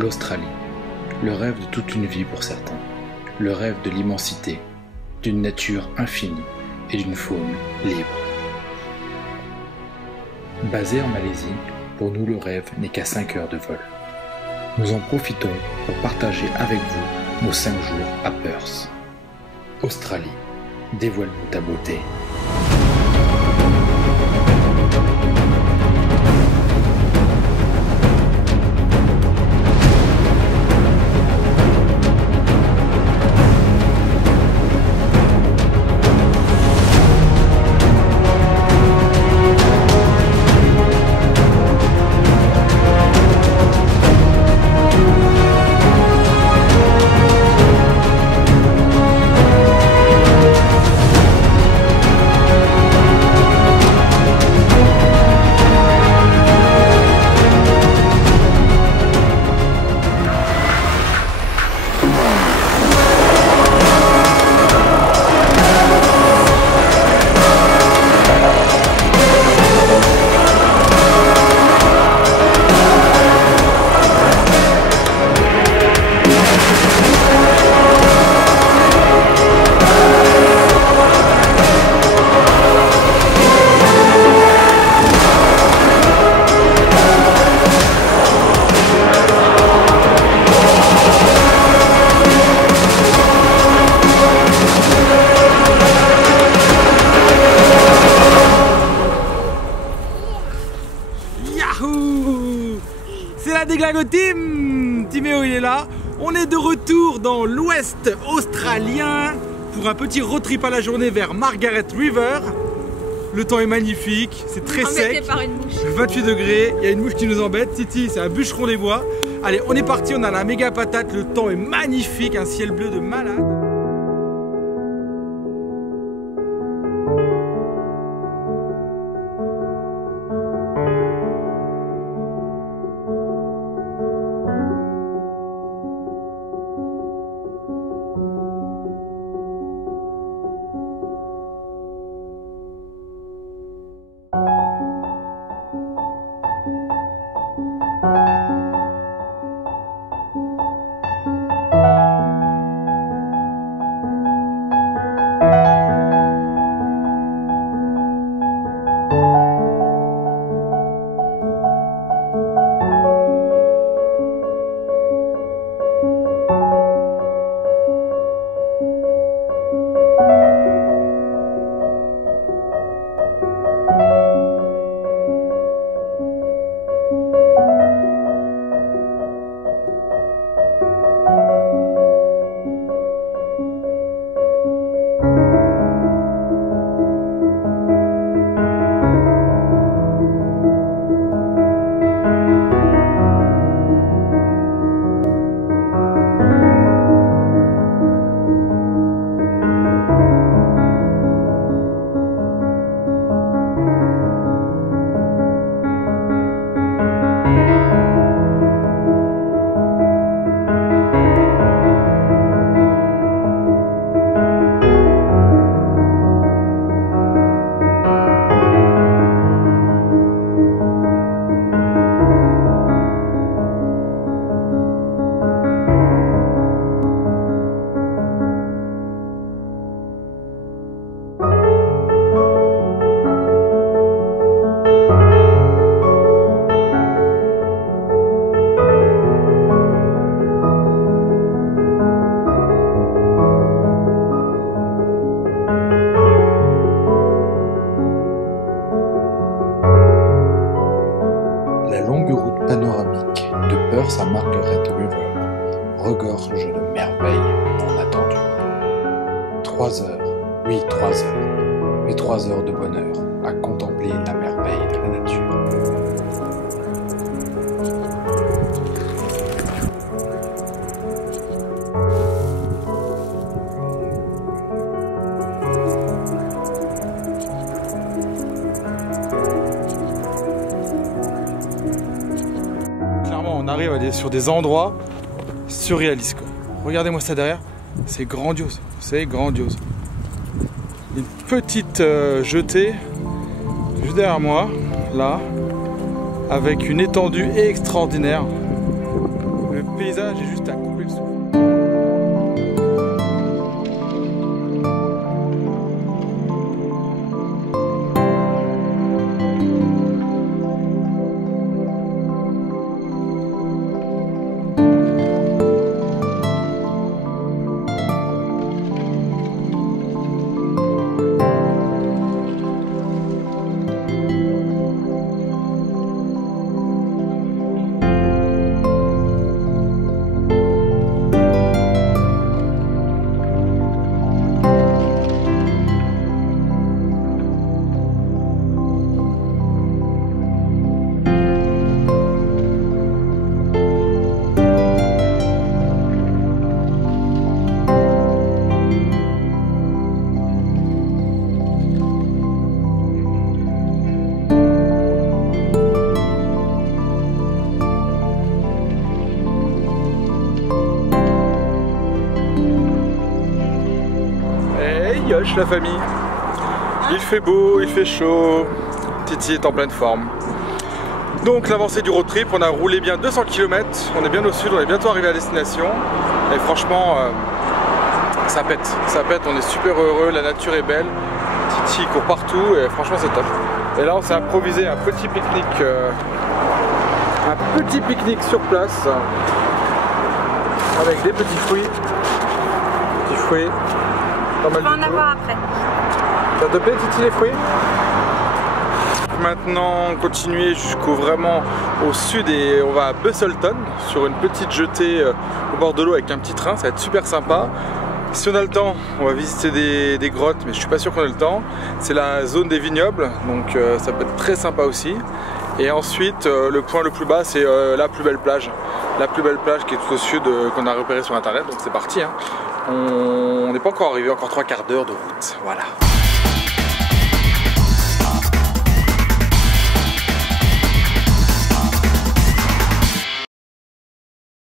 L'Australie, le rêve de toute une vie pour certains, le rêve de l'immensité, d'une nature infinie et d'une faune libre. Basé en Malaisie, pour nous le rêve n'est qu'à 5 heures de vol. Nous en profitons pour partager avec vous nos 5 jours à Perth. Australie, dévoile-nous ta beauté. C'est la déglingo team. Timéo il est là. On est de retour dans l'ouest australien pour un petit road trip à la journée vers Margaret River. Le temps est magnifique, c'est très sec, par une mouche. 28 degrés, il y a une mouche qui nous embête. Titi, c'est un bûcheron des bois. Allez, on est parti, on a la méga patate, le temps est magnifique, un ciel bleu de malade. La longue route panoramique de Perth à Margaret River regorge de merveilles non attendues. 3 heures, oui 3 heures, mais 3 heures de bonheur à contempler la merveille de la nature. On arrive à aller sur des endroits surréalistes, quoi. Regardez-moi ça derrière, c'est grandiose, c'est grandiose. Une petite jetée juste derrière moi, là, avec une étendue extraordinaire. Le paysage est juste à couper le souffle. Yosh la famille, il fait beau, il fait chaud, Titi est en pleine forme. Donc l'avancée du road trip, on a roulé bien 200 km, on est bien au sud, on est bientôt arrivé à destination. Et franchement, ça pète, on est super heureux, la nature est belle, Titi court partout et franchement c'est top. Et là on s'est improvisé un petit pique-nique sur place, avec des petits fruits. On va en avoir après. Ça te plaît Titi les fruits? Maintenant continuer jusqu'au vraiment au sud et on va à Busselton sur une petite jetée au bord de l'eau avec un petit train, ça va être super sympa. Si on a le temps, on va visiter des grottes, mais je suis pas sûr qu'on ait le temps. C'est la zone des vignobles, donc ça peut être très sympa aussi. Et ensuite, le point le plus bas, c'est la plus belle plage. La plus belle plage qui est tout au sud, qu'on a repéré sur internet, donc c'est parti. Hein. On n'est pas encore arrivé, encore 3 quarts d'heure de route, voilà.